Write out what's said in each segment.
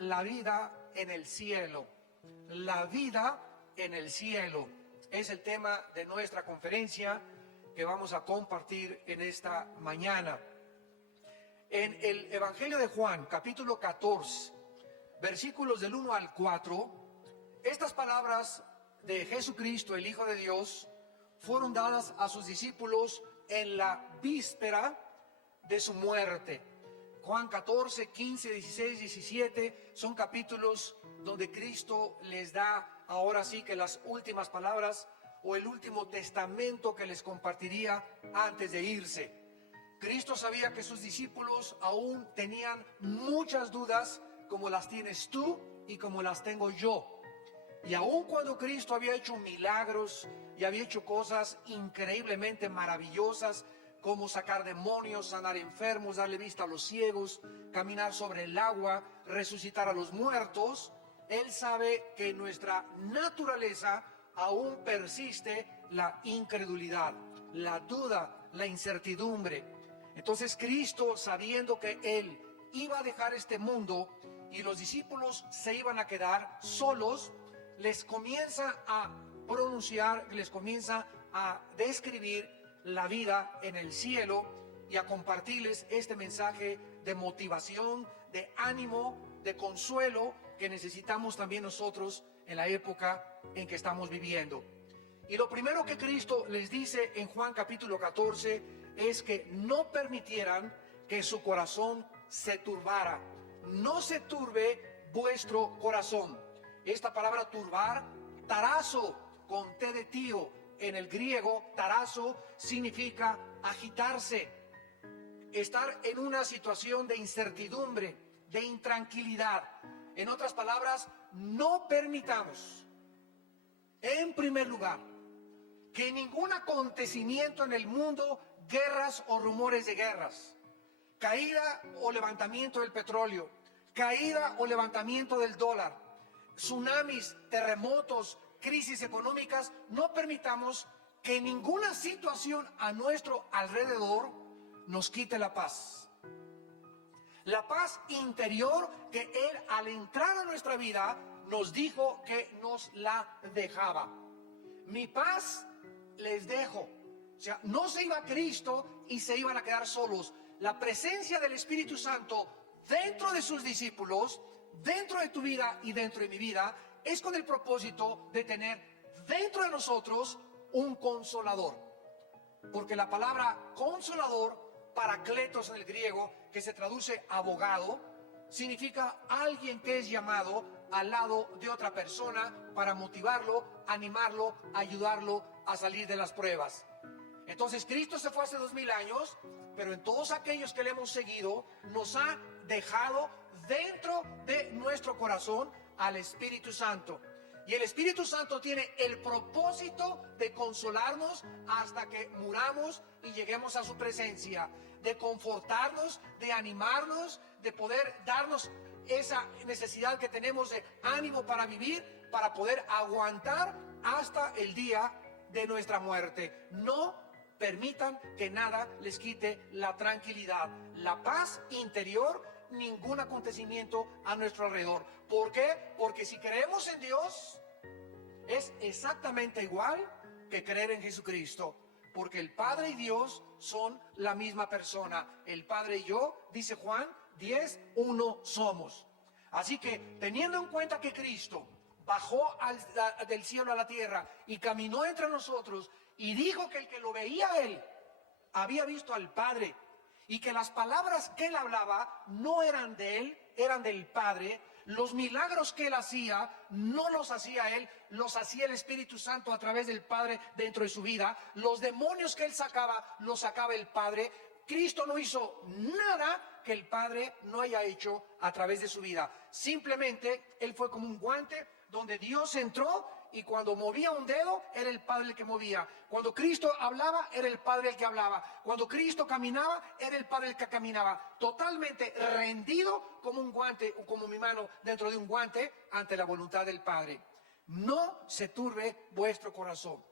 la vida en el cielo. La vida en el cielo es el tema de nuestra conferencia que vamos a compartir en esta mañana. En el Evangelio de Juan, capítulo 14, versículos del 1 al 4, estas palabras de Jesucristo, el Hijo de Dios, fueron dadas a sus discípulos en la víspera de su muerte. Juan 14, 15, 16, 17 son capítulos donde Cristo les da ahora sí que las últimas palabras o el último testamento que les compartiría antes de irse. Cristo sabía que sus discípulos aún tenían muchas dudas como las tienes tú y como las tengo yo. Y aun cuando Cristo había hecho milagros y había hecho cosas increíblemente maravillosas, como sacar demonios, sanar enfermos, darle vista a los ciegos, caminar sobre el agua, resucitar a los muertos, Él sabe que en nuestra naturaleza aún persiste la incredulidad, la duda, la incertidumbre. Entonces Cristo, sabiendo que Él iba a dejar este mundo y los discípulos se iban a quedar solos, les comienza a pronunciar, les comienza a describir la vida en el cielo y a compartirles este mensaje de motivación, de ánimo, de consuelo que necesitamos también nosotros en la época en que estamos viviendo. Y lo primero que Cristo les dice en Juan capítulo 14 es que no permitieran que su corazón se turbara. No se turbe vuestro corazón. Esta palabra turbar, tarazo, con T de tío, en el griego, tarazo significa agitarse, estar en una situación de incertidumbre, de intranquilidad. En otras palabras, no permitamos, en primer lugar, que ningún acontecimiento en el mundo, guerras o rumores de guerras, caída o levantamiento del petróleo, caída o levantamiento del dólar, tsunamis, terremotos, crisis económicas, no permitamos que ninguna situación a nuestro alrededor nos quite la paz. La paz interior que Él al entrar a nuestra vida nos dijo que nos la dejaba. Mi paz les dejo. O sea, no se iba Cristo y se iban a quedar solos. La presencia del Espíritu Santo dentro de sus discípulos, dentro de tu vida y dentro de mi vida, es con el propósito de tener dentro de nosotros un consolador. Porque la palabra consolador, paracletos en el griego, que se traduce abogado, significa alguien que es llamado al lado de otra persona para motivarlo, animarlo, ayudarlo a salir de las pruebas. Entonces Cristo se fue hace 2000 años, pero en todos aquellos que le hemos seguido, nos ha dejado dentro de nuestro corazón al Espíritu Santo. Y el Espíritu Santo tiene el propósito de consolarnos hasta que muramos y lleguemos a su presencia, de confortarnos, de animarnos, de poder darnos esa necesidad que tenemos de ánimo para vivir, para poder aguantar hasta el día de nuestra muerte. No permitan que nada les quite la tranquilidad, la paz interior, ningún acontecimiento a nuestro alrededor. ¿Por qué? Porque si creemos en Dios, es exactamente igual que creer en Jesucristo. Porque el Padre y Dios son la misma persona. El Padre y yo, dice Juan 10, uno somos. Así que, teniendo en cuenta que Cristo bajó del cielo a la tierra y caminó entre nosotros y dijo que el que lo veía a Él había visto al Padre, y que las palabras que Él hablaba no eran de Él, eran del Padre. Los milagros que Él hacía, no los hacía Él, los hacía el Espíritu Santo a través del Padre dentro de su vida. Los demonios que Él sacaba, los sacaba el Padre. Cristo no hizo nada que el Padre no haya hecho a través de su vida. Simplemente Él fue como un guante donde Dios entró, y cuando movía un dedo, era el Padre el que movía. Cuando Cristo hablaba, era el Padre el que hablaba. Cuando Cristo caminaba, era el Padre el que caminaba. Totalmente rendido como un guante, o como mi mano dentro de un guante, ante la voluntad del Padre. No se turbe vuestro corazón.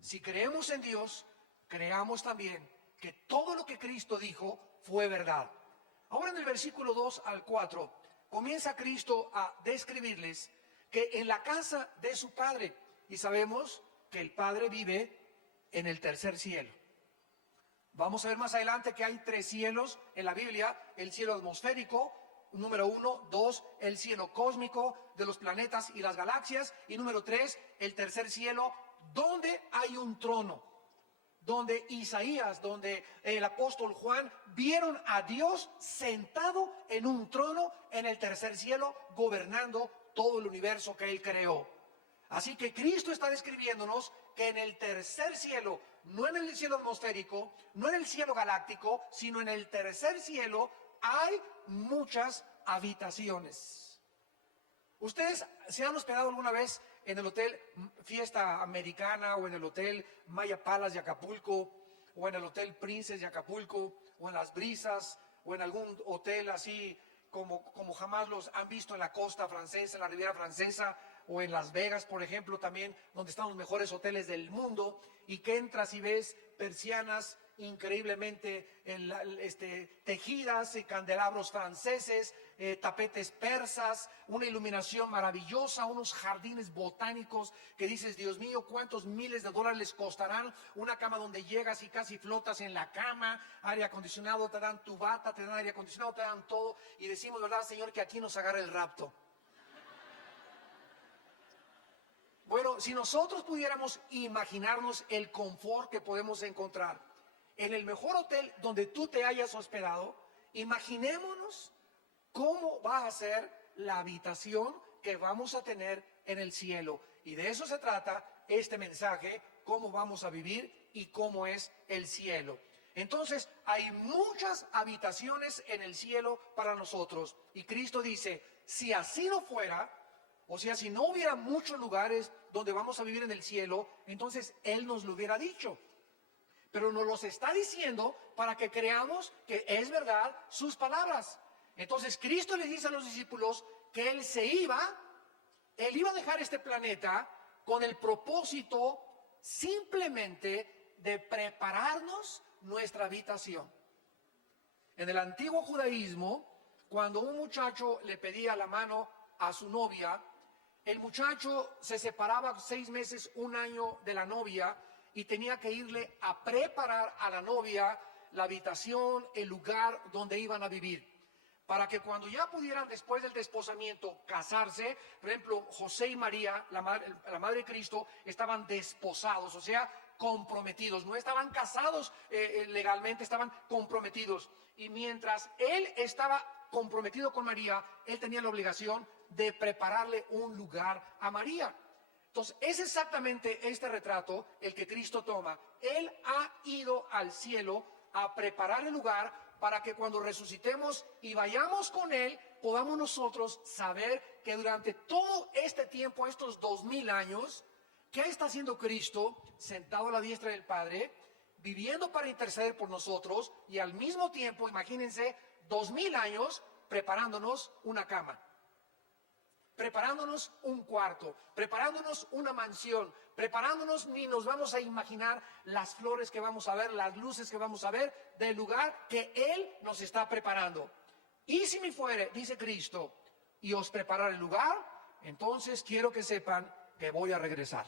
Si creemos en Dios, creamos también que todo lo que Cristo dijo fue verdad. Ahora en el versículo 2 al 4, comienza Cristo a describirles que en la casa de su Padre, y sabemos que el Padre vive en el tercer cielo. Vamos a ver más adelante que hay 3 cielos en la Biblia: el cielo atmosférico, número 1, 2, el cielo cósmico de los planetas y las galaxias, y número 3, el tercer cielo, donde hay un trono, donde Isaías, donde el apóstol Juan vieron a Dios sentado en un trono en el tercer cielo, gobernando todo el universo que Él creó. Así que Cristo está describiéndonos que en el tercer cielo, no en el cielo atmosférico, no en el cielo galáctico, sino en el tercer cielo, hay muchas habitaciones. ¿Ustedes se han hospedado alguna vez en el hotel Fiesta Americana, o en el hotel Maya Palace de Acapulco, o en el hotel Princess de Acapulco, o en Las Brisas, o en algún hotel así como jamás los han visto en la costa francesa, en la Riviera Francesa, o en Las Vegas, por ejemplo, también, donde están los mejores hoteles del mundo, y que entras y ves persianas increíblemente tejidas, y candelabros franceses, tapetes persas, una iluminación maravillosa, unos jardines botánicos que dices, Dios mío, cuántos miles de dólares les costarán, una cama donde llegas y casi flotas en la cama, aire acondicionado, te dan tu bata, te dan aire acondicionado, te dan todo, y decimos, ¿verdad, Señor, que aquí nos agarra el rapto? Bueno, si nosotros pudiéramos imaginarnos el confort que podemos encontrar en el mejor hotel donde tú te hayas hospedado, imaginémonos cómo va a ser la habitación que vamos a tener en el cielo. Y de eso se trata este mensaje, cómo vamos a vivir y cómo es el cielo. Entonces, hay muchas habitaciones en el cielo para nosotros. Y Cristo dice, si así no fuera, o sea, si no hubiera muchos lugares donde vamos a vivir en el cielo, entonces Él nos lo hubiera dicho. Pero nos los está diciendo para que creamos que es verdad sus palabras. Entonces Cristo les dice a los discípulos que Él iba a dejar este planeta con el propósito simplemente de prepararnos nuestra habitación. En el antiguo judaísmo, cuando un muchacho le pedía la mano a su novia, el muchacho se separaba 6 meses, 1 año de la novia, y tenía que irle a preparar a la novia la habitación, el lugar donde iban a vivir, para que cuando ya pudieran, después del desposamiento, casarse. Por ejemplo, José y María, la madre de Cristo, estaban desposados, o sea, comprometidos. No estaban casados legalmente, estaban comprometidos. Y mientras él estaba comprometido con María, él tenía la obligación de prepararle un lugar a María. Entonces, es exactamente este retrato el que Cristo toma. Él ha ido al cielo a preparar el lugar para que cuando resucitemos y vayamos con Él, podamos nosotros saber que durante todo este tiempo, estos 2000 años, ¿qué está haciendo Cristo sentado a la diestra del Padre, viviendo para interceder por nosotros, y al mismo tiempo, imagínense, 2000 años preparándonos una cama, preparándonos un cuarto, preparándonos una mansión, preparándonos, ni nos vamos a imaginar las flores que vamos a ver, las luces que vamos a ver del lugar que Él nos está preparando? Y si me fuere, dice Cristo, y os preparar el lugar, entonces quiero que sepan que voy a regresar.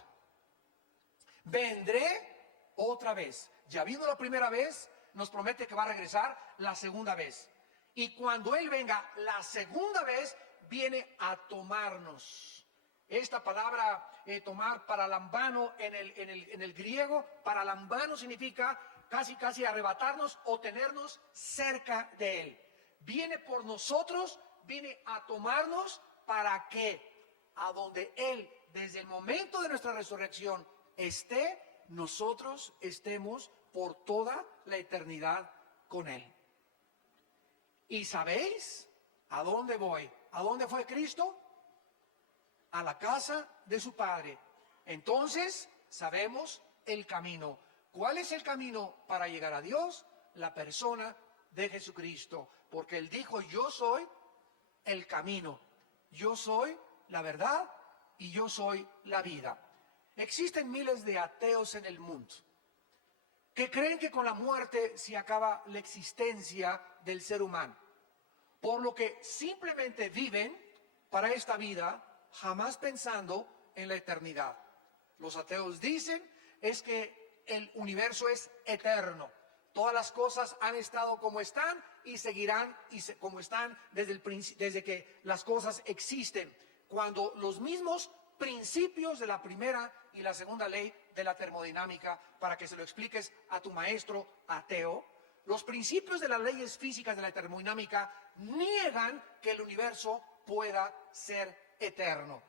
Vendré otra vez. Ya vino la primera vez, nos promete que va a regresar la segunda vez. Y cuando Él venga la segunda vez, viene a tomarnos. Esta palabra tomar, paralambano, en el griego, paralambano significa casi arrebatarnos o tenernos cerca de Él. Viene por nosotros, viene a tomarnos para que a donde Él, desde el momento de nuestra resurrección, esté, nosotros estemos por toda la eternidad con Él. ¿Y sabéis a dónde voy? ¿A dónde fue Cristo? A la casa de su Padre. Entonces sabemos el camino. ¿Cuál es el camino para llegar a Dios? La persona de Jesucristo. Porque Él dijo, yo soy el camino, yo soy la verdad y yo soy la vida. Existen miles de ateos en el mundo que creen que con la muerte se acaba la existencia del ser humano. por lo que simplemente viven para esta vida, jamás pensando en la eternidad. Los ateos dicen es que el universo es eterno. Todas las cosas han estado como están y seguirán como están desde que las cosas existen, cuando los mismos principios de la primera y la segunda ley de la termodinámica, para que se lo expliques a tu maestro ateo, los principios de las leyes físicas de la termodinámica niegan que el universo pueda ser eterno.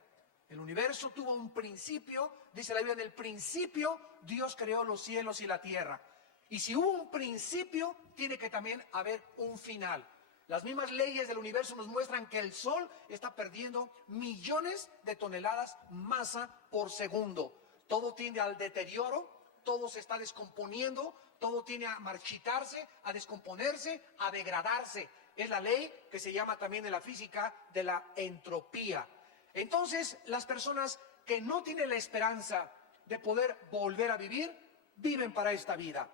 El universo tuvo un principio, dice la Biblia, en el principio Dios creó los cielos y la tierra. Y si hubo un principio, tiene que también haber un final. Las mismas leyes del universo nos muestran que el Sol está perdiendo millones de toneladas masa por segundo. Todo tiende al deterioro, todo se está descomponiendo, todo tiende a marchitarse, a descomponerse, a degradarse. Es la ley que se llama también en la física de la entropía. Entonces, las personas que no tienen la esperanza de poder volver a vivir, viven para esta vida.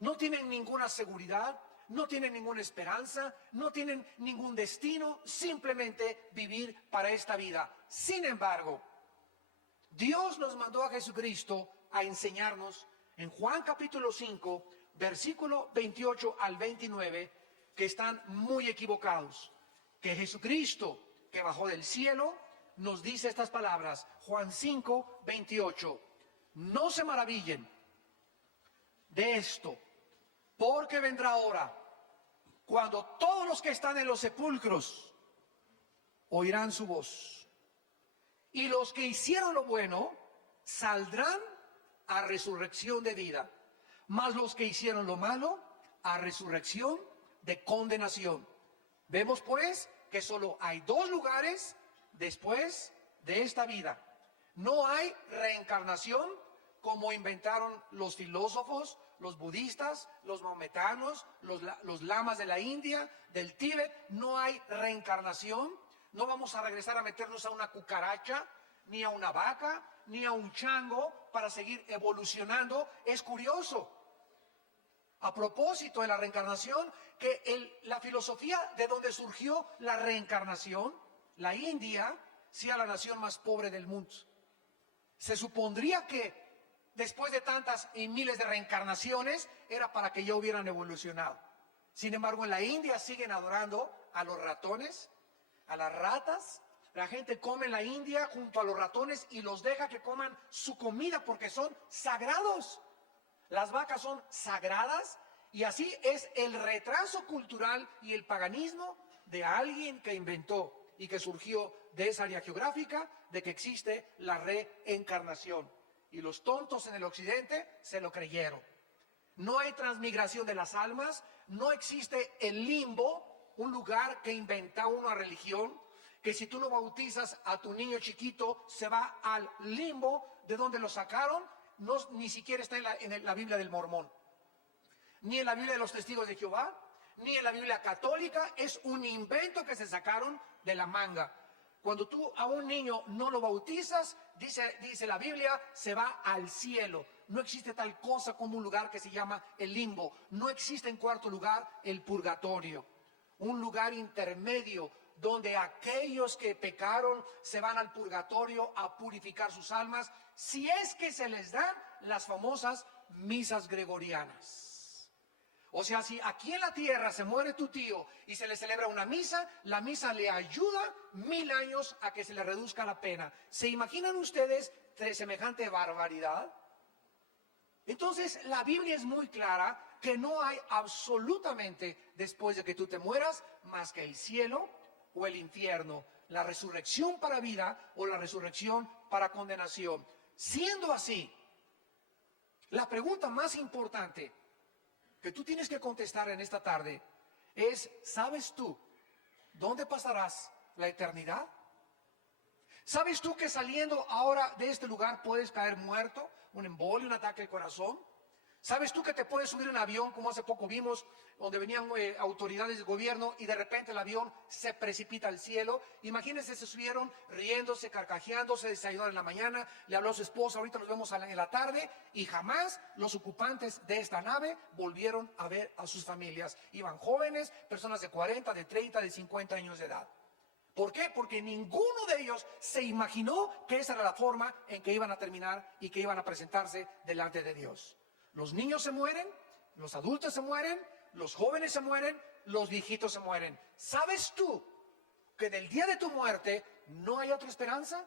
No tienen ninguna seguridad, no tienen ninguna esperanza, no tienen ningún destino, simplemente vivir para esta vida. Sin embargo, Dios nos mandó a Jesucristo a enseñarnos en Juan capítulo 5, versículo 28 al 29, que están muy equivocados. Que Jesucristo, que bajó del cielo, nos dice estas palabras. Juan 5, 28. No se maravillen de esto, porque vendrá hora cuando todos los que están en los sepulcros oirán su voz, y los que hicieron lo bueno saldrán a resurrección de vida, mas los que hicieron lo malo a resurrección de condenación. Vemos pues que solo hay dos lugares después de esta vida. No hay reencarnación como inventaron los filósofos, los budistas, los maometanos, los lamas de la India, del Tíbet. No hay reencarnación. No vamos a regresar a meternos a una cucaracha, ni a una vaca, ni a un chango para seguir evolucionando. Es curioso, a propósito de la reencarnación, que la filosofía de donde surgió la reencarnación, la India, sea la nación más pobre del mundo. Se supondría que después de tantas y miles de reencarnaciones era para que ya hubieran evolucionado. Sin embargo, en la India siguen adorando a los ratones, a las ratas. La gente come en la India junto a los ratones y los deja que coman su comida porque son sagrados. Las vacas son sagradas y así es el retraso cultural y el paganismo de alguien que inventó y que surgió de esa área geográfica de que existe la reencarnación. Y los tontos en el occidente se lo creyeron. No hay transmigración de las almas, no existe el limbo, un lugar que inventa una religión, que si tú no bautizas a tu niño chiquito, se va al limbo de donde lo sacaron. No, ni siquiera está en la Biblia del Mormón, ni en la Biblia de los Testigos de Jehová, ni en la Biblia católica. Es un invento que se sacaron de la manga. Cuando tú a un niño no lo bautizas, dice la Biblia, se va al cielo. No existe tal cosa como un lugar que se llama el limbo. No existe, en cuarto lugar, el purgatorio. Un lugar intermedio donde aquellos que pecaron se van al purgatorio a purificar sus almas, si es que se les dan las famosas misas gregorianas. O sea, si aquí en la tierra se muere tu tío y se le celebra una misa, la misa le ayuda 1000 años a que se le reduzca la pena. ¿Se imaginan ustedes de semejante barbaridad? Entonces, la Biblia es muy clara que no hay absolutamente después de que tú te mueras más que el cielo o el infierno, la resurrección para vida o la resurrección para condenación. Siendo así, la pregunta más importante que tú tienes que contestar en esta tarde es, ¿sabes tú dónde pasarás la eternidad? ¿Sabes tú que saliendo ahora de este lugar puedes caer muerto, un embolio, un ataque al corazón? ¿Sabes tú que te puedes subir en un avión, como hace poco vimos, donde venían autoridades del gobierno y de repente el avión se precipita al cielo? Imagínense, se subieron riéndose, carcajeándose, desayunaron en la mañana, le habló a su esposa, ahorita nos vemos en la tarde, y jamás los ocupantes de esta nave volvieron a ver a sus familias. Iban jóvenes, personas de 40, de 30, de 50 años de edad. ¿Por qué? Porque ninguno de ellos se imaginó que esa era la forma en que iban a terminar y que iban a presentarse delante de Dios. Los niños se mueren, los adultos se mueren, los jóvenes se mueren, los viejitos se mueren. ¿Sabes tú que en el día de tu muerte no hay otra esperanza?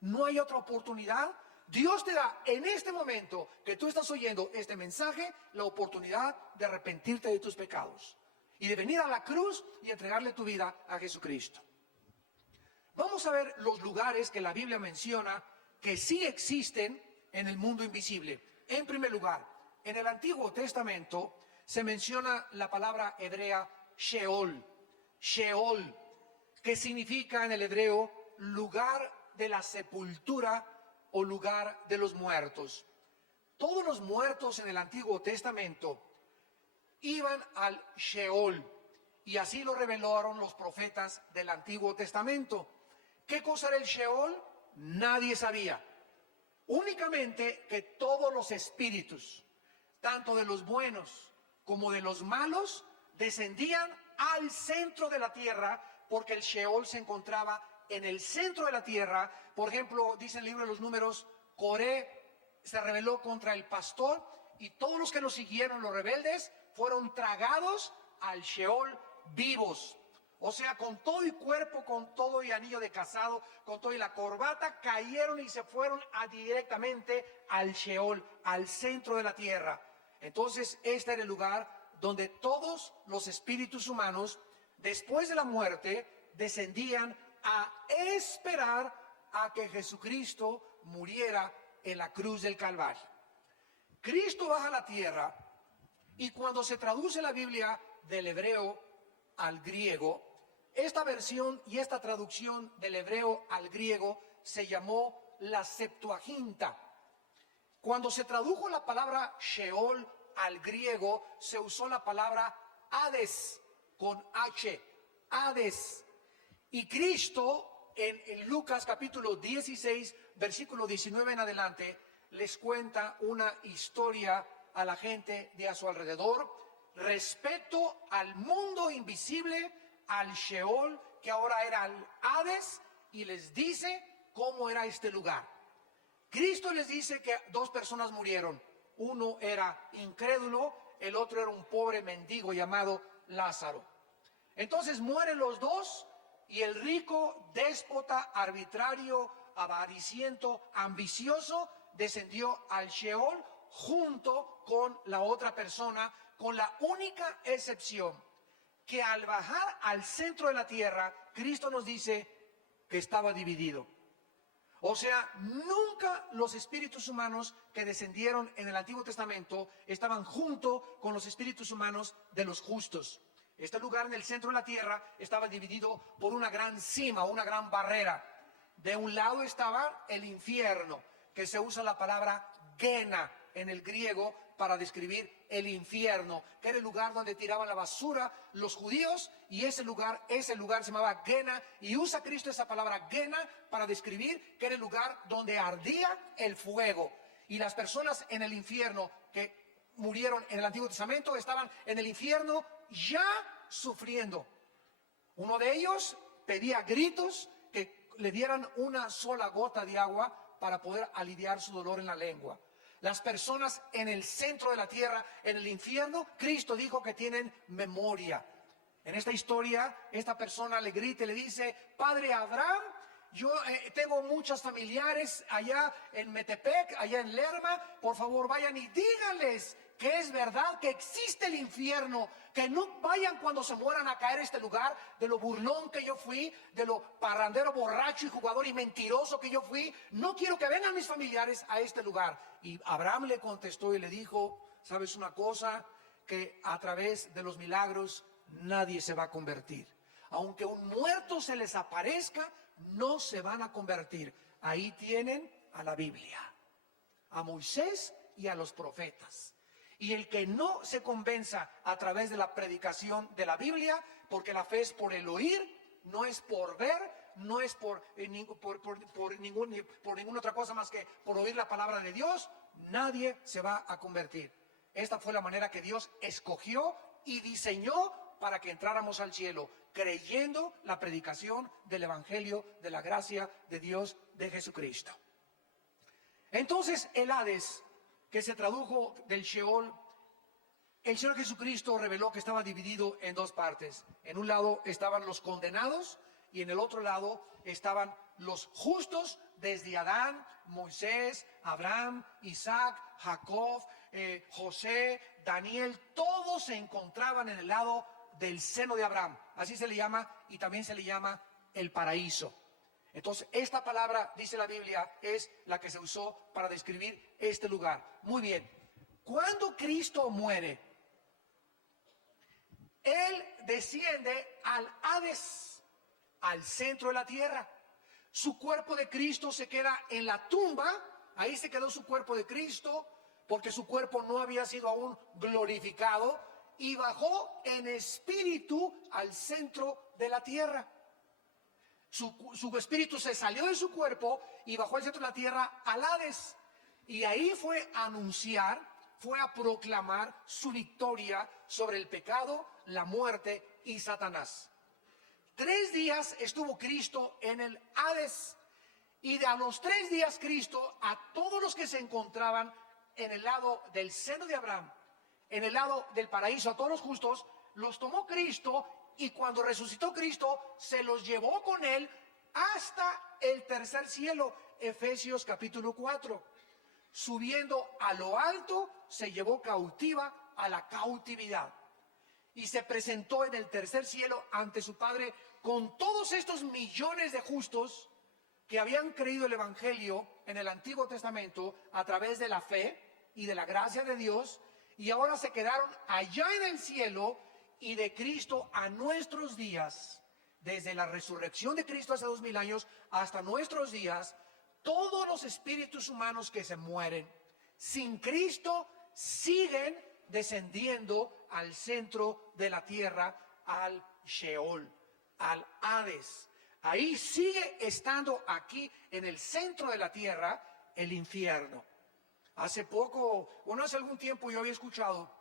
¿No hay otra oportunidad? Dios te da en este momento que tú estás oyendo este mensaje la oportunidad de arrepentirte de tus pecados y de venir a la cruz y entregarle tu vida a Jesucristo. Vamos a ver los lugares que la Biblia menciona que sí existen en el mundo invisible. En primer lugar, en el Antiguo Testamento se menciona la palabra hebrea Sheol. Sheol, que significa en el hebreo lugar de la sepultura o lugar de los muertos. Todos los muertos en el Antiguo Testamento iban al Sheol y así lo revelaron los profetas del Antiguo Testamento. ¿Qué cosa era el Sheol? Nadie sabía. Únicamente que todos los espíritus, tanto de los buenos como de los malos, descendían al centro de la tierra, porque el Sheol se encontraba en el centro de la tierra. Por ejemplo, dice el libro de los Números, Coré se rebeló contra el pastor y todos los que lo siguieron, los rebeldes, fueron tragados al Sheol vivos. O sea, con todo y cuerpo, con todo y anillo de casado, con todo y la corbata, cayeron y se fueron directamente al Sheol, al centro de la tierra. Entonces, este era el lugar donde todos los espíritus humanos, después de la muerte, descendían a esperar a que Jesucristo muriera en la cruz del Calvario. Cristo baja a la tierra y cuando se traduce la Biblia del hebreo al griego, esta versión y esta traducción del hebreo al griego se llamó la Septuaginta. Cuando se tradujo la palabra Sheol al griego, se usó la palabra Hades con H, Hades. Y Cristo en Lucas capítulo 16, versículo 19 en adelante, les cuenta una historia a la gente de a su alrededor respecto al mundo invisible, al Sheol, que ahora era el Hades, y les dice cómo era este lugar. Cristo les dice que dos personas murieron. Uno era incrédulo, el otro era un pobre mendigo llamado Lázaro. Entonces mueren los dos y el rico, déspota, arbitrario, avariciento, ambicioso, descendió al Sheol junto con la otra persona, con la única excepción que al bajar al centro de la tierra, Cristo nos dice que estaba dividido. O sea, nunca los espíritus humanos que descendieron en el Antiguo Testamento estaban junto con los espíritus humanos de los justos. Este lugar en el centro de la tierra estaba dividido por una gran cima, una gran barrera. De un lado estaba el infierno, que se usa la palabra Gena en el griego para describir el infierno, que era el lugar donde tiraban la basura los judíos, y ese lugar se llamaba Gena, y usa Cristo esa palabra Gena para describir que era el lugar donde ardía el fuego. Y las personas en el infierno que murieron en el Antiguo Testamento estaban en el infierno ya sufriendo. Uno de ellos pedía a gritos que le dieran una sola gota de agua para poder aliviar su dolor en la lengua. Las personas en el centro de la tierra, en el infierno, Cristo dijo que tienen memoria. En esta historia, esta persona le grita y le dice: Padre Abraham, yo tengo muchos familiares allá en Metepec, allá en Lerma, por favor vayan y díganles que es verdad que existe el infierno, que no vayan cuando se mueran a caer a este lugar, de lo burlón que yo fui, de lo parrandero, borracho y jugador y mentiroso que yo fui. No quiero que vengan mis familiares a este lugar. Y Abraham le contestó y le dijo: ¿sabes una cosa? Que a través de los milagros nadie se va a convertir. Aunque un muerto se les aparezca, no se van a convertir. Ahí tienen a la Biblia, a Moisés y a los profetas. Y el que no se convenza a través de la predicación de la Biblia, porque la fe es por el oír, no es por ver, no es por ninguna otra cosa más que por oír la palabra de Dios, nadie se va a convertir. Esta fue la manera que Dios escogió y diseñó para que entráramos al cielo, creyendo la predicación del Evangelio de la gracia de Dios de Jesucristo. Entonces el Hades, que se tradujo del Sheol, el Señor Jesucristo reveló que estaba dividido en dos partes. En un lado estaban los condenados y en el otro lado estaban los justos desde Adán, Moisés, Abraham, Isaac, Jacob, José, Daniel. Todos se encontraban en el lado del seno de Abraham. Así se le llama, y también se le llama el paraíso. Entonces, esta palabra, dice la Biblia, es la que se usó para describir este lugar. Muy bien. Cuando Cristo muere, Él desciende al Hades, al centro de la tierra. Su cuerpo de Cristo se queda en la tumba. Ahí se quedó su cuerpo de Cristo, porque su cuerpo no había sido aún glorificado, y bajó en espíritu al centro de la tierra. Su espíritu se salió de su cuerpo y bajó al centro de la tierra al Hades. Y ahí fue a anunciar, fue a proclamar su victoria sobre el pecado, la muerte y Satanás. 3 días estuvo Cristo en el Hades. Y a los 3 días Cristo, a todos los que se encontraban en el lado del seno de Abraham, en el lado del paraíso, a todos los justos, los tomó Cristo. Y cuando resucitó Cristo, se los llevó con Él hasta el tercer cielo. Efesios capítulo 4. Subiendo a lo alto, se llevó cautiva a la cautividad. Y se presentó en el tercer cielo ante su Padre con todos estos millones de justos que habían creído el Evangelio en el Antiguo Testamento a través de la fe y de la gracia de Dios. Y ahora se quedaron allá en el cielo. Y de Cristo a nuestros días, desde la resurrección de Cristo hace 2000 años hasta nuestros días, todos los espíritus humanos que se mueren sin Cristo siguen descendiendo al centro de la tierra, al Sheol, al Hades. Ahí sigue estando aquí en el centro de la tierra el infierno. Hace algún tiempo yo había escuchado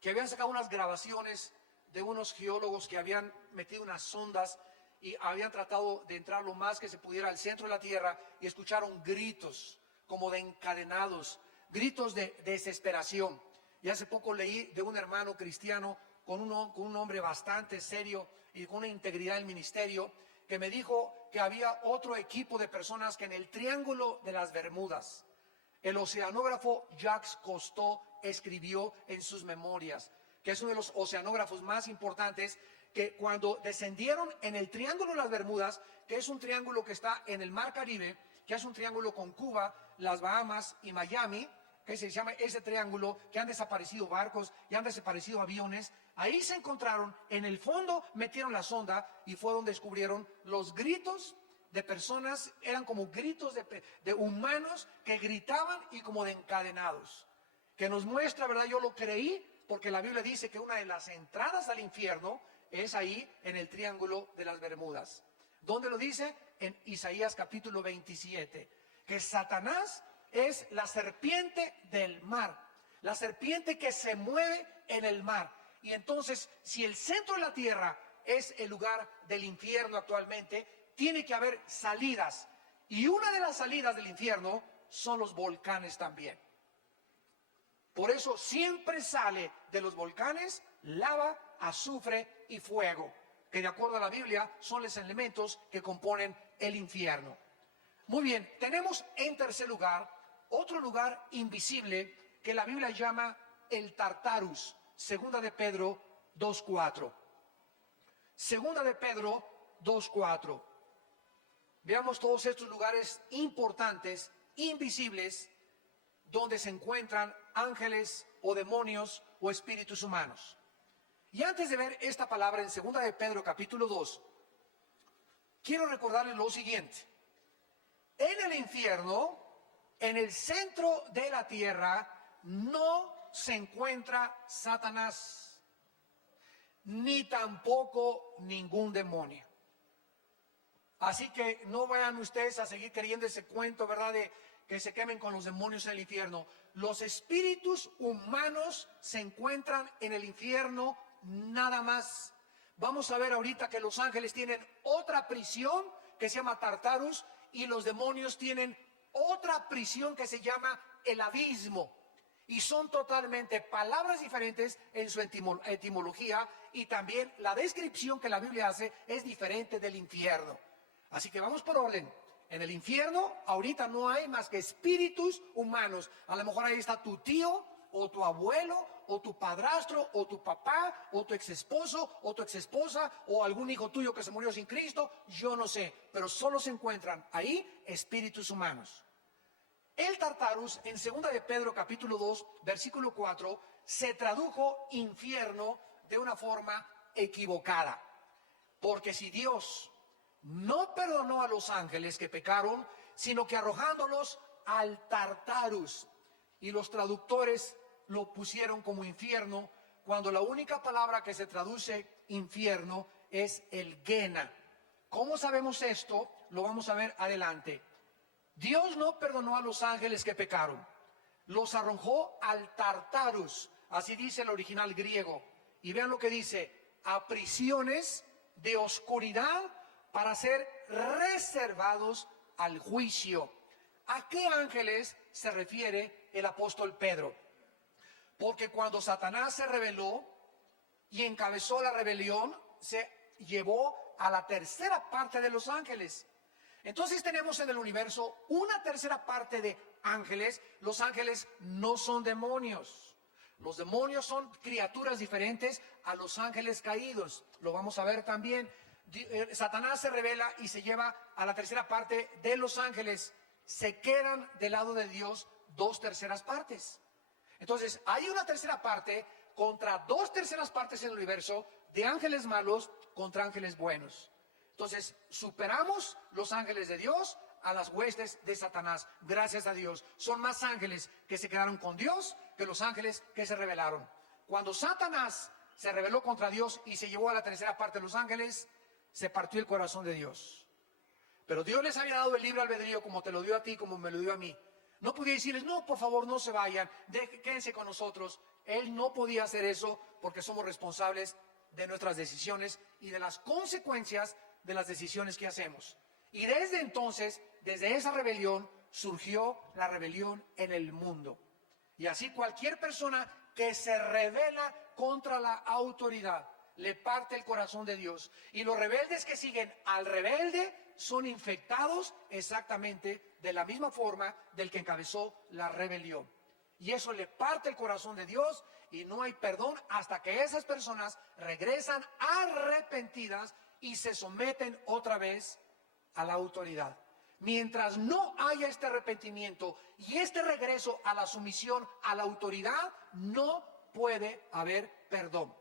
que habían sacado unas grabaciones de unos geólogos que habían metido unas sondas y habían tratado de entrar lo más que se pudiera al centro de la tierra, y escucharon gritos como de encadenados, gritos de desesperación. Y hace poco leí de un hermano cristiano con un hombre bastante serio y con una integridad en el ministerio, que me dijo que había otro equipo de personas que en el Triángulo de las Bermudas, el oceanógrafo Jacques Cousteau escribió en sus memorias, que es uno de los oceanógrafos más importantes, que cuando descendieron en el Triángulo de las Bermudas, que es un triángulo que está en el Mar Caribe, que es un triángulo con Cuba, las Bahamas y Miami, que se llama ese triángulo, que han desaparecido barcos y han desaparecido aviones. Ahí se encontraron, en el fondo metieron la sonda y fue donde descubrieron los gritos de personas. Eran como gritos de humanos que gritaban y como de encadenados, que nos muestra, ¿verdad? Yo lo creí porque la Biblia dice que una de las entradas al infierno es ahí en el Triángulo de las Bermudas. ¿Dónde lo dice? En Isaías capítulo 27, que Satanás es la serpiente del mar, la serpiente que se mueve en el mar. Y entonces, si el centro de la tierra es el lugar del infierno actualmente, tiene que haber salidas. Y una de las salidas del infierno son los volcanes también. Por eso siempre sale de los volcanes lava, azufre y fuego, que de acuerdo a la Biblia son los elementos que componen el infierno. Muy bien, tenemos en tercer lugar otro lugar invisible que la Biblia llama el Tartarus. Segunda de Pedro 2:4. Segunda de Pedro 2:4. Veamos todos estos lugares importantes, invisibles, donde se encuentran ángeles o demonios o espíritus humanos. Y antes de ver esta palabra en segunda de Pedro capítulo 2, quiero recordarles lo siguiente. En el infierno, en el centro de la tierra, no se encuentra Satanás, ni tampoco ningún demonio. Así que no vayan ustedes a seguir creyendo ese cuento, ¿verdad?, de que se quemen con los demonios en el infierno. Los espíritus humanos se encuentran en el infierno nada más. Vamos a ver ahorita que los ángeles tienen otra prisión que se llama Tartarus y los demonios tienen otra prisión que se llama el abismo. Y son totalmente palabras diferentes en su etimología, y también la descripción que la Biblia hace es diferente del infierno. Así que vamos por orden. En el infierno ahorita no hay más que espíritus humanos. A lo mejor ahí está tu tío o tu abuelo o tu padrastro o tu papá o tu exesposo o tu exesposa o algún hijo tuyo que se murió sin Cristo, yo no sé, pero solo se encuentran ahí espíritus humanos. El Tartarus en 2 de Pedro capítulo 2 versículo 4 se tradujo infierno de una forma equivocada, porque si Dios no perdonó a los ángeles que pecaron, sino que arrojándolos al Tartarus, y los traductores lo pusieron como infierno, cuando la única palabra que se traduce infierno es el Gena. ¿Cómo sabemos esto? Lo vamos a ver adelante. Dios no perdonó a los ángeles que pecaron, los arrojó al Tartarus, así dice el original griego. Y vean lo que dice: a prisiones de oscuridad para ser reservados al juicio. ¿A qué ángeles se refiere el apóstol Pedro? Porque cuando Satanás se rebeló y encabezó la rebelión, se llevó a la tercera parte de los ángeles. Entonces tenemos en el universo una tercera parte de ángeles. Los ángeles no son demonios. Los demonios son criaturas diferentes a los ángeles caídos. Lo vamos a ver también. Satanás se rebela y se lleva a la tercera parte de los ángeles. Se quedan del lado de Dios 2/3 partes. Entonces hay una tercera parte contra 2/3 partes en el universo de ángeles malos contra ángeles buenos. Entonces superamos los ángeles de Dios a las huestes de Satanás. Gracias a Dios. Son más ángeles que se quedaron con Dios que los ángeles que se rebelaron. Cuando Satanás se rebeló contra Dios y se llevó a la tercera parte de los ángeles, se partió el corazón de Dios. Pero Dios les había dado el libre albedrío, como te lo dio a ti, como me lo dio a mí. No podía decirles: no, por favor, no se vayan, quédense con nosotros. Él no podía hacer eso, porque somos responsables de nuestras decisiones y de las consecuencias de las decisiones que hacemos. Y desde entonces, desde esa rebelión, surgió la rebelión en el mundo. Y así cualquier persona que se rebela contra la autoridad le parte el corazón de Dios. Y los rebeldes que siguen al rebelde son infectados exactamente de la misma forma del que encabezó la rebelión. Y eso le parte el corazón de Dios, y no hay perdón hasta que esas personas regresan arrepentidas y se someten otra vez a la autoridad. Mientras no haya este arrepentimiento y este regreso a la sumisión a la autoridad, no puede haber perdón.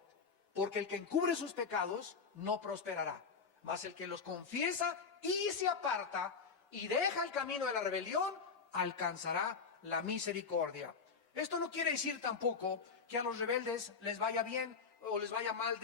Porque el que encubre sus pecados no prosperará, mas el que los confiesa y se aparta y deja el camino de la rebelión, alcanzará la misericordia. Esto no quiere decir tampoco que a los rebeldes les vaya bien o les vaya mal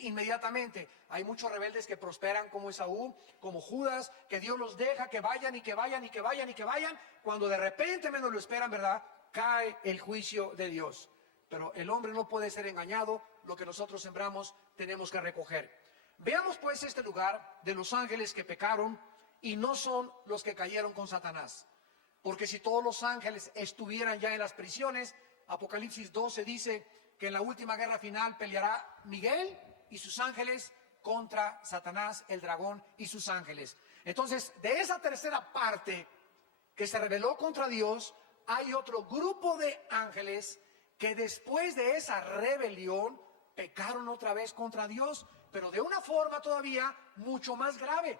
inmediatamente. Hay muchos rebeldes que prosperan, como Esaú, como Judas, que Dios los deja que vayan y que vayan y que vayan y que vayan. Cuando de repente menos lo esperan, ¿verdad?, cae el juicio de Dios. Pero el hombre no puede ser engañado. Lo que nosotros sembramos tenemos que recoger. Veamos pues este lugar de los ángeles que pecaron y no son los que cayeron con Satanás. Porque si todos los ángeles estuvieran ya en las prisiones, Apocalipsis 12 dice que en la última guerra final peleará Miguel y sus ángeles contra Satanás, el dragón y sus ángeles. Entonces, de esa tercera parte que se rebeló contra Dios, hay otro grupo de ángeles que después de esa rebelión pecaron otra vez contra Dios, pero de una forma todavía mucho más grave,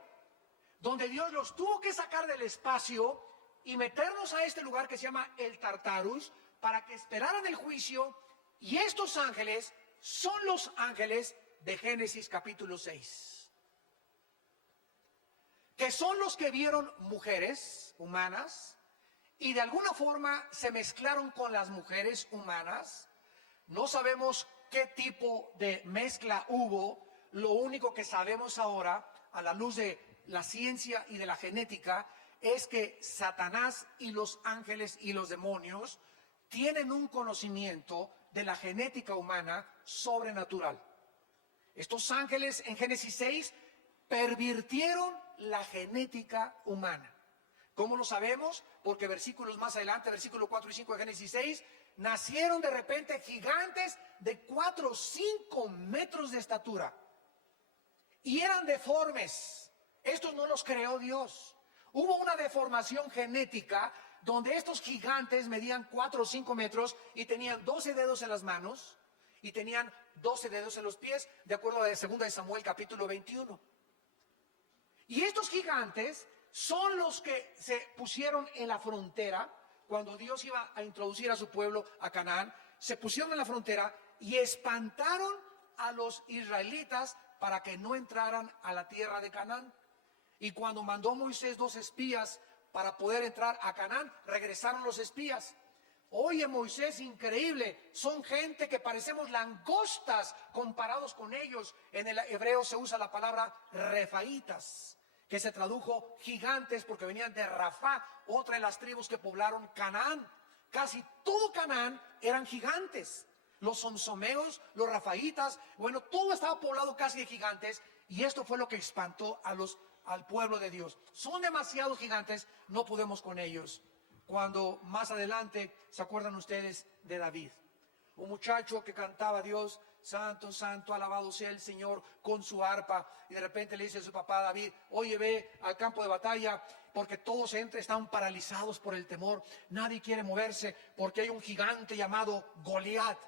donde Dios los tuvo que sacar del espacio y meternos a este lugar que se llama el Tartarus para que esperaran el juicio. Y estos ángeles son los ángeles de Génesis capítulo 6, que son los que vieron mujeres humanas y de alguna forma se mezclaron con las mujeres humanas. No sabemos qué tipo de mezcla hubo. Lo único que sabemos ahora, a la luz de la ciencia y de la genética, es que Satanás y los ángeles y los demonios tienen un conocimiento de la genética humana sobrenatural. Estos ángeles en Génesis 6 pervirtieron la genética humana. ¿Cómo lo sabemos? Porque versículos más adelante, versículo 4 y 5 de Génesis 6, nacieron de repente gigantes de 4 o 5 metros de estatura. Y eran deformes. Estos no los creó Dios. Hubo una deformación genética donde estos gigantes medían 4 o 5 metros y tenían 12 dedos en las manos y tenían 12 dedos en los pies, de acuerdo a 2 de Samuel capítulo 21. Y estos gigantes son los que se pusieron en la frontera cuando Dios iba a introducir a su pueblo a Canaán. Se pusieron en la frontera y espantaron a los israelitas para que no entraran a la tierra de Canaán. Y cuando mandó Moisés 2 espías para poder entrar a Canaán, regresaron los espías. Oye, Moisés, increíble, son gente que parecemos langostas comparados con ellos. En el hebreo se usa la palabra refaitas, que se tradujo gigantes porque venían de Rafá, otra de las tribus que poblaron Canaán. Casi todo Canaán eran gigantes. Los somsomeos, los rafaitas, bueno, todo estaba poblado casi de gigantes, y esto fue lo que espantó al pueblo de Dios. Son demasiados gigantes, no podemos con ellos. Cuando más adelante, ¿se acuerdan ustedes de David? Un muchacho que cantaba a Dios, santo, santo, alabado sea el Señor, con su arpa, y de repente le dice a su papá David, oye, ve al campo de batalla, porque todos están paralizados por el temor, nadie quiere moverse, porque hay un gigante llamado Goliat,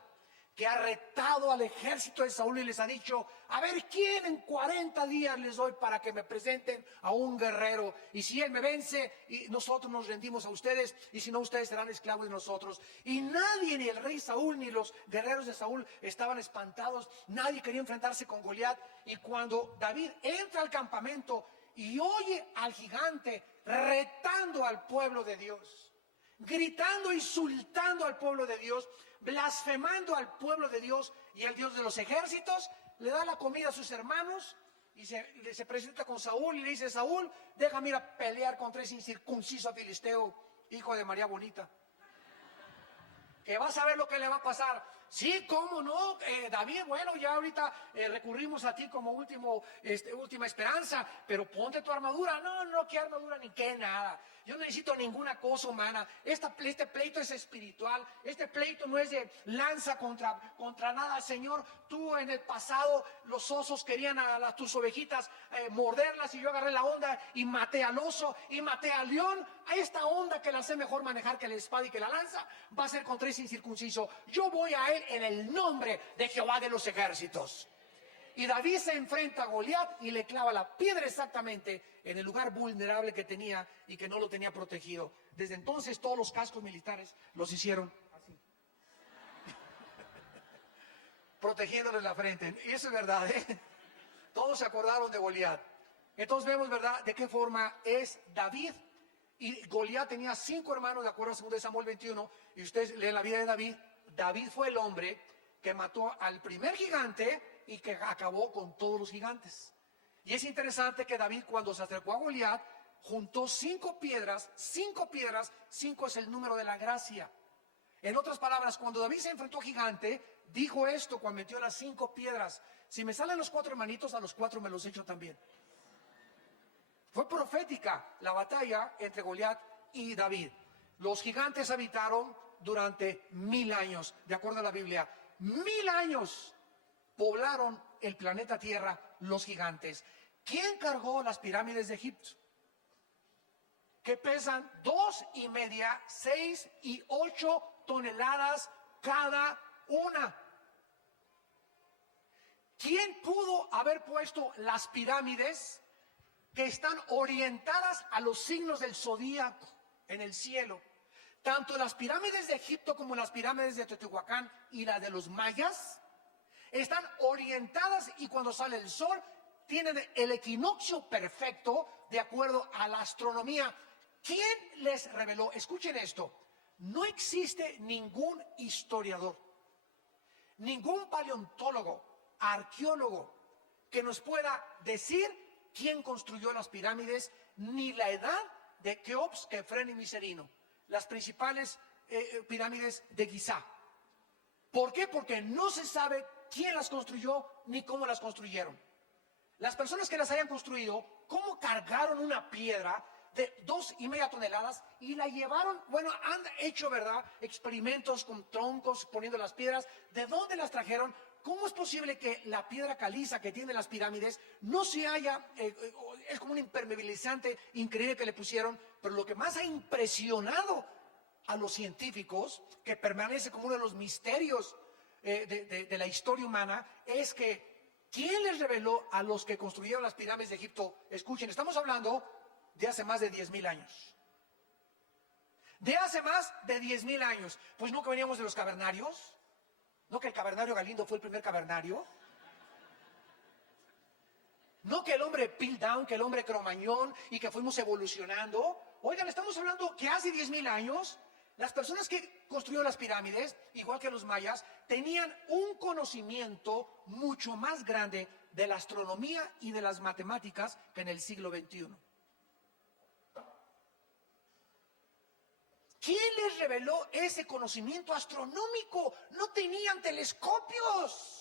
que ha retado al ejército de Saúl y les ha dicho, a ver quién en 40 días les doy para que me presenten a un guerrero, y si él me vence, y nosotros nos rendimos a ustedes, y si no, ustedes serán esclavos de nosotros. Y nadie, ni el rey Saúl, ni los guerreros de Saúl estaban espantados, nadie quería enfrentarse con Goliat. Y cuando David entra al campamento y oye al gigante retando al pueblo de Dios, gritando, insultando al pueblo de Dios, blasfemando al pueblo de Dios y al Dios de los ejércitos, le da la comida a sus hermanos y se presenta con Saúl y le dice, Saúl, déjame ir a pelear contra ese incircunciso filisteo, hijo de María Bonita, que vas a ver lo que le va a pasar. Sí, cómo no, David, bueno, ya ahorita recurrimos a ti como última esperanza, pero ponte tu armadura. No, no, qué armadura ni qué nada. Yo no necesito ninguna cosa humana. Este pleito es espiritual. Este pleito no es de lanza contra nada. Señor, tú en el pasado los osos querían a tus ovejitas morderlas, y yo agarré la onda y maté al oso y maté al león. A esta onda que la sé mejor manejar que la espada y que la lanza va a ser contra ese incircunciso. Yo voy a él en el nombre de Jehová de los ejércitos. Y David se enfrenta a Goliat y le clava la piedra exactamente en el lugar vulnerable que tenía y que no lo tenía protegido. Desde entonces todos los cascos militares los hicieron así, protegiéndoles la frente. Y eso es verdad, ¿eh? Todos se acordaron de Goliat. Entonces vemos, ¿verdad?, de qué forma es David. Y Goliat tenía 5 hermanos, de acuerdo a 2 de Samuel 21. Y ustedes leen la vida de David. David fue el hombre que mató al primer gigante y que acabó con todos los gigantes. Y es interesante que David, cuando se acercó a Goliat, juntó 5 piedras. 5 es el número de la gracia. En otras palabras, cuando David se enfrentó a gigante, dijo esto cuando metió las 5 piedras: si me salen los 4 hermanitos, a los 4 me los echo también. Fue profética la batalla entre Goliat y David. Los gigantes habitaron durante 1000 años, de acuerdo a la Biblia. 1000 años poblaron el planeta Tierra los gigantes. ¿Quién cargó las pirámides de Egipto? Que pesan 2,5, 6 y 8 toneladas cada una. ¿Quién pudo haber puesto las pirámides que están orientadas a los signos del zodíaco en el cielo? Tanto las pirámides de Egipto como las pirámides de Teotihuacán y las de los mayas están orientadas, y cuando sale el sol tienen el equinoccio perfecto de acuerdo a la astronomía. ¿Quién les reveló? Escuchen esto. No existe ningún historiador, ningún paleontólogo, arqueólogo que nos pueda decir quién construyó las pirámides, ni la edad de Keops, Kefren y Miserino, las principales pirámides de Gizá. ¿Por qué? Porque no se sabe quién las construyó ni cómo las construyeron. Las personas que las hayan construido, ¿cómo cargaron una piedra de 2,5 toneladas y la llevaron? Bueno, han hecho, ¿verdad?, experimentos con troncos, poniendo las piedras. ¿De dónde las trajeron? ¿Cómo es posible que la piedra caliza que tienen las pirámides no se haya, es como un impermeabilizante increíble que le pusieron? Pero lo que más ha impresionado a los científicos, que permanece como uno de los misterios de la historia humana, es que ¿quién les reveló a los que construyeron las pirámides de Egipto? Escuchen, estamos hablando de hace más de 10,000 años. De hace más de 10,000 años. Pues no que veníamos de los cavernarios. ¿No que el cavernario Galindo fue el primer cavernario? ¿No que el hombre Piltdown, que el hombre Cromañón y que fuimos evolucionando? Oigan, estamos hablando que hace 10,000 años las personas que construyeron las pirámides, igual que los mayas, tenían un conocimiento mucho más grande de la astronomía y de las matemáticas que en el siglo XXI. ¿Quién les reveló ese conocimiento astronómico? No tenían telescopios.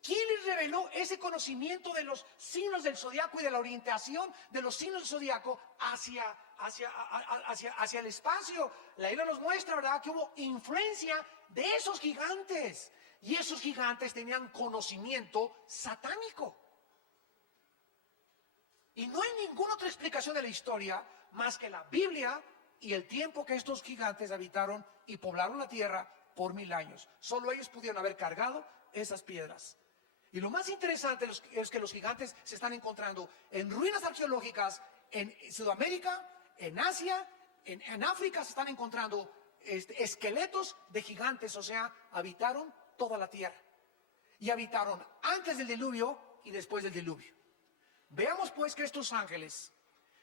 ¿Quién les reveló ese conocimiento de los signos del zodiaco y de la orientación de los signos del zodiaco hacia el espacio? La Biblia nos muestra, ¿verdad?, que hubo influencia de esos gigantes. Y esos gigantes tenían conocimiento satánico. Y no hay ninguna otra explicación de la historia más que la Biblia y el tiempo que estos gigantes habitaron y poblaron la tierra por 1000 años. Solo ellos pudieron haber cargado esas piedras. Y lo más interesante es que los gigantes se están encontrando en ruinas arqueológicas en Sudamérica, en Asia, en África se están encontrando esqueletos de gigantes, o sea, habitaron toda la tierra. Y habitaron antes del diluvio y después del diluvio. Veamos pues que estos ángeles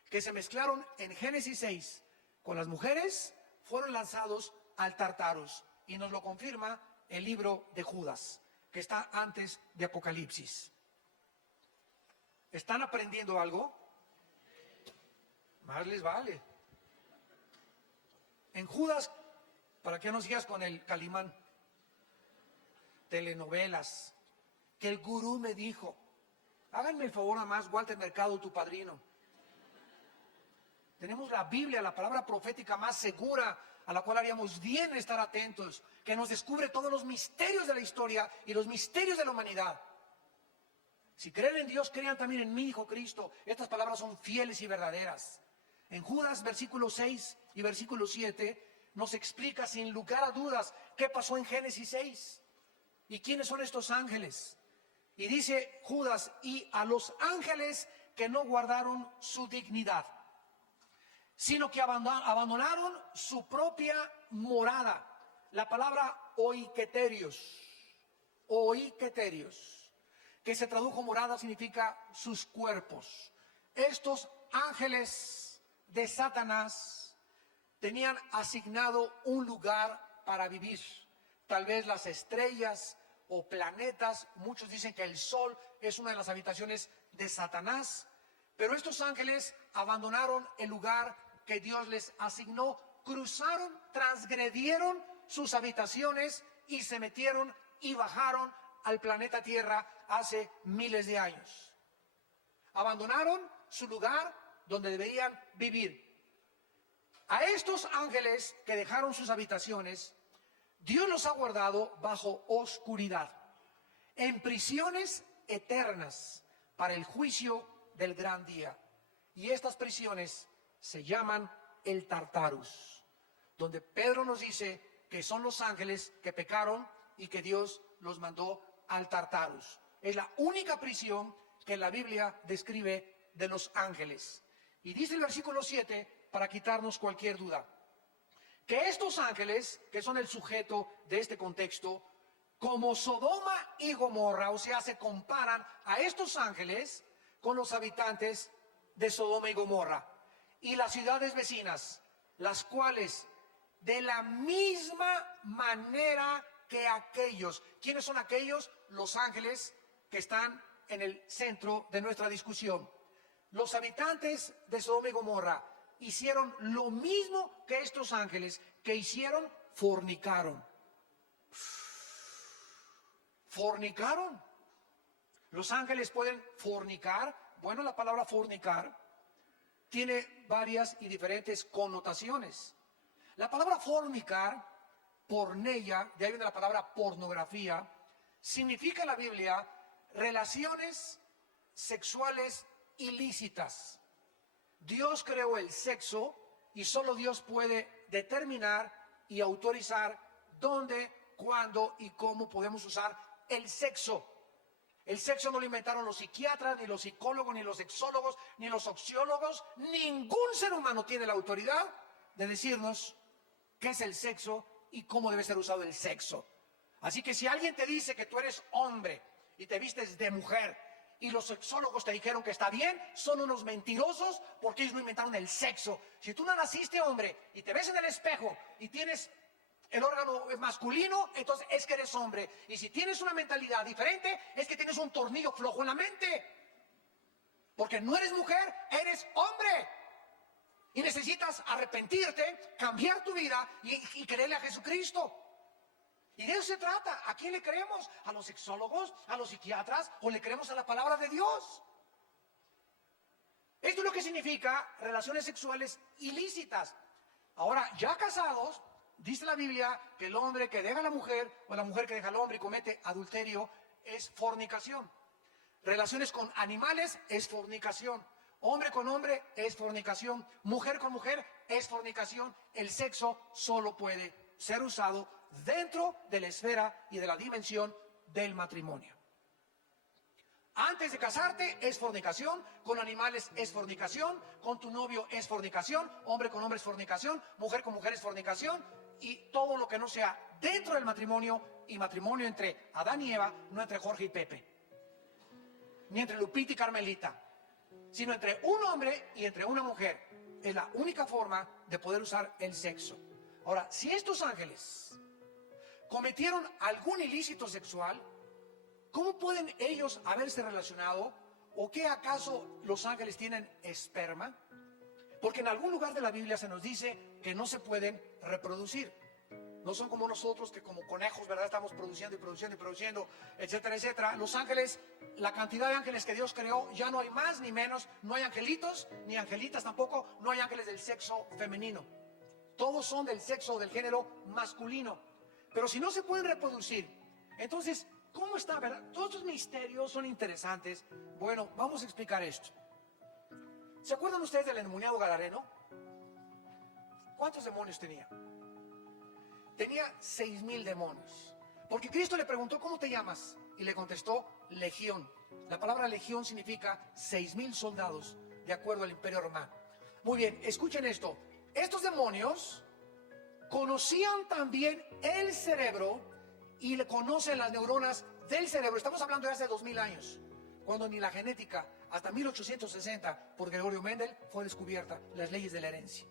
que se mezclaron en Génesis 6 con las mujeres fueron lanzados al Tartarus, y nos lo confirma el libro de Judas, que está antes de Apocalipsis. ¿Están aprendiendo algo? Más les vale. En Judas, ¿para qué nos sigas con el Calimán? Telenovelas, que el gurú me dijo. Háganme el favor, nada más, Walter Mercado, tu padrino. Tenemos la Biblia, la palabra profética más segura, a la cual haríamos bien estar atentos, que nos descubre todos los misterios de la historia y los misterios de la humanidad. Si creen en Dios, crean también en mí, dijo Cristo. Estas palabras son fieles y verdaderas. En Judas, versículo 6 y versículo 7, nos explica sin lugar a dudas qué pasó en Génesis 6 y quiénes son estos ángeles. Y dice Judas, y a los ángeles que no guardaron su dignidad, sino que abandonaron su propia morada. La palabra oiketerios, que se tradujo morada, significa sus cuerpos. Estos ángeles de Satanás tenían asignado un lugar para vivir. Tal vez las estrellas o planetas, muchos dicen que el sol es una de las habitaciones de Satanás, pero estos ángeles abandonaron el lugar que Dios les asignó, cruzaron, transgredieron sus habitaciones y se metieron y bajaron al planeta Tierra hace miles de años. Abandonaron su lugar donde deberían vivir. A estos ángeles que dejaron sus habitaciones, Dios los ha guardado bajo oscuridad, en prisiones eternas para el juicio del gran día. Y estas prisiones se llaman el Tartarus, donde Pedro nos dice que son los ángeles que pecaron y que Dios los mandó al Tartarus. Es la única prisión que la Biblia describe de los ángeles. Y dice el versículo 7, para quitarnos cualquier duda, que estos ángeles, que son el sujeto de este contexto, como Sodoma y Gomorra, o sea, se comparan a estos ángeles con los habitantes de Sodoma y Gomorra y las ciudades vecinas, las cuales de la misma manera que aquellos. ¿Quiénes son aquellos? Los ángeles que están en el centro de nuestra discusión. Los habitantes de Sodoma y Gomorra hicieron lo mismo que estos ángeles, que hicieron, fornicaron. Fornicaron. Los ángeles pueden fornicar. Bueno, la palabra fornicar tiene varias y diferentes connotaciones. La palabra fornicar, porneia, de ahí viene la palabra pornografía, significa en la Biblia relaciones sexuales ilícitas. Dios creó el sexo y solo Dios puede determinar y autorizar dónde, cuándo y cómo podemos usar el sexo. El sexo no lo inventaron los psiquiatras, ni los psicólogos, ni los sexólogos, ni los sociólogos. Ningún ser humano tiene la autoridad de decirnos qué es el sexo y cómo debe ser usado el sexo. Así que si alguien te dice que tú eres hombre y te vistes de mujer y los sexólogos te dijeron que está bien, son unos mentirosos porque ellos no inventaron el sexo. Si tú no naciste hombre y te ves en el espejo y tienes el órgano masculino, entonces es que eres hombre. Y si tienes una mentalidad diferente, es que tienes un tornillo flojo en la mente. Porque no eres mujer, eres hombre. Y necesitas arrepentirte, cambiar tu vida y creerle a Jesucristo. Y de eso se trata. ¿A quién le creemos? ¿A los sexólogos? ¿A los psiquiatras? ¿O le creemos a la palabra de Dios? Esto es lo que significa relaciones sexuales ilícitas. Ahora, ya casados, dice la Biblia que el hombre que deja a la mujer o la mujer que deja al hombre y comete adulterio es fornicación. Relaciones con animales es fornicación. Hombre con hombre es fornicación. Mujer con mujer es fornicación. El sexo solo puede ser usado dentro de la esfera y de la dimensión del matrimonio. Antes de casarte es fornicación, con animales es fornicación, con tu novio es fornicación, hombre con hombre es fornicación, mujer con mujer es fornicación, y todo lo que no sea dentro del matrimonio, y matrimonio entre Adán y Eva, no entre Jorge y Pepe, ni entre Lupita y Carmelita, sino entre un hombre y entre una mujer. Es la única forma de poder usar el sexo. Ahora, si estos ángeles cometieron algún ilícito sexual, ¿cómo pueden ellos haberse relacionado? ¿O qué acaso los ángeles tienen esperma? Porque en algún lugar de la Biblia se nos dice que no se pueden reproducir. No son como nosotros que como conejos, ¿verdad? Estamos produciendo y produciendo y produciendo, etcétera, etcétera. Los ángeles, la cantidad de ángeles que Dios creó, ya no hay más ni menos. No hay angelitos, ni angelitas tampoco. No hay ángeles del sexo femenino. Todos son del sexo, del género masculino. Pero si no se pueden reproducir, entonces, ¿cómo está, verdad? Todos estos misterios son interesantes. Bueno, vamos a explicar esto. ¿Se acuerdan ustedes del endemoniado Gadareno? ¿Cuántos demonios tenía? Tenía 6,000 demonios. Porque Cristo le preguntó, ¿cómo te llamas? Y le contestó, Legión. La palabra legión significa 6,000 soldados, de acuerdo al Imperio Romano. Muy bien, escuchen esto. Estos demonios conocían también el cerebro y le conocen las neuronas del cerebro. Estamos hablando de hace 2,000 años, cuando ni la genética, hasta 1860, por Gregorio Mendel, fue descubierta, las leyes de la herencia.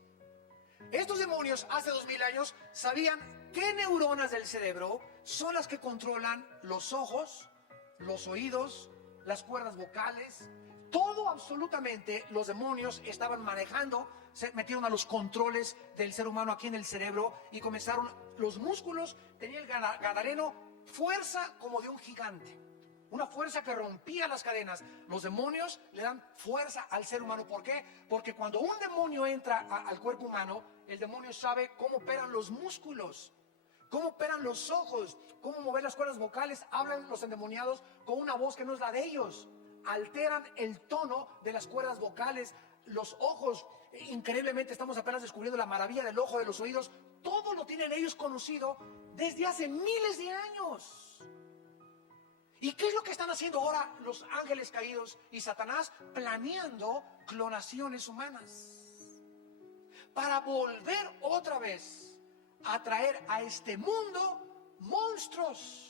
Estos demonios hace 2,000 años sabían qué neuronas del cerebro son las que controlan los ojos, los oídos, las cuerdas vocales. Todo absolutamente los demonios estaban manejando, se metieron a los controles del ser humano aquí en el cerebro y comenzaron los músculos. Tenía el gadareno fuerza como de un gigante, una fuerza que rompía las cadenas. Los demonios le dan fuerza al ser humano. ¿Por qué? Porque cuando un demonio entra al cuerpo humano, el demonio sabe cómo operan los músculos, cómo operan los ojos, cómo mover las cuerdas vocales. Hablan los endemoniados con una voz que no es la de ellos. Alteran el tono de las cuerdas vocales, los ojos. Increíblemente estamos apenas descubriendo la maravilla del ojo, de los oídos. Todo lo tienen ellos conocido desde hace miles de años. ¿Y qué es lo que están haciendo ahora los ángeles caídos y Satanás? Planeando clonaciones humanas para volver otra vez a traer a este mundo monstruos.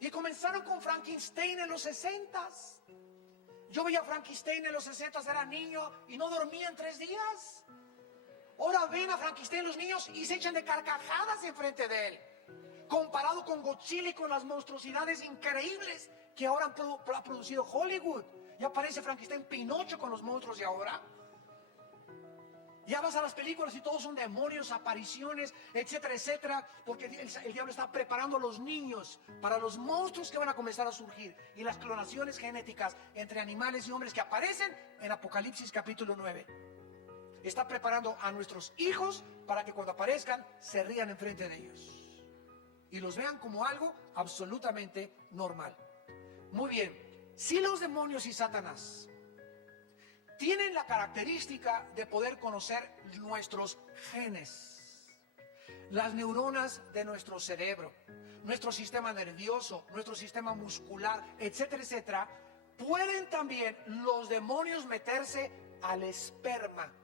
Y comenzaron con Frankenstein en los 60s. Yo veía a Frankenstein en los 60, era niño y no dormía en 3 días. Ahora ven a Frankenstein los niños y se echan de carcajadas enfrente de él. Comparado con Godzilla y con las monstruosidades increíbles que ahora ha producido Hollywood. Ya aparece Frankenstein, Pinocho con los monstruos de ahora. Ya vas a las películas y todos son demonios, apariciones, etcétera, etcétera, porque el diablo está preparando a los niños para los monstruos que van a comenzar a surgir y las clonaciones genéticas entre animales y hombres que aparecen en Apocalipsis capítulo 9. Está preparando a nuestros hijos para que cuando aparezcan se rían enfrente de ellos y los vean como algo absolutamente normal. Muy bien, si los demonios y Satanás tienen la característica de poder conocer nuestros genes, las neuronas de nuestro cerebro, nuestro sistema nervioso, nuestro sistema muscular, etcétera, etcétera, pueden también los demonios meterse al esperma.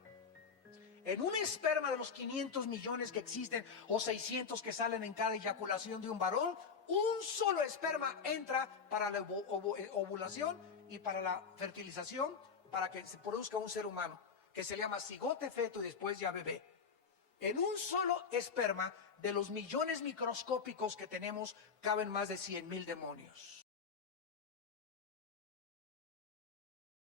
En un esperma de los 500 millones que existen o 600 que salen en cada eyaculación de un varón, un solo esperma entra para la ovulación y para la fertilización, para que se produzca un ser humano, que se llama cigote, feto y después ya bebé. En un solo esperma de los millones microscópicos que tenemos caben más de 100,000 demonios.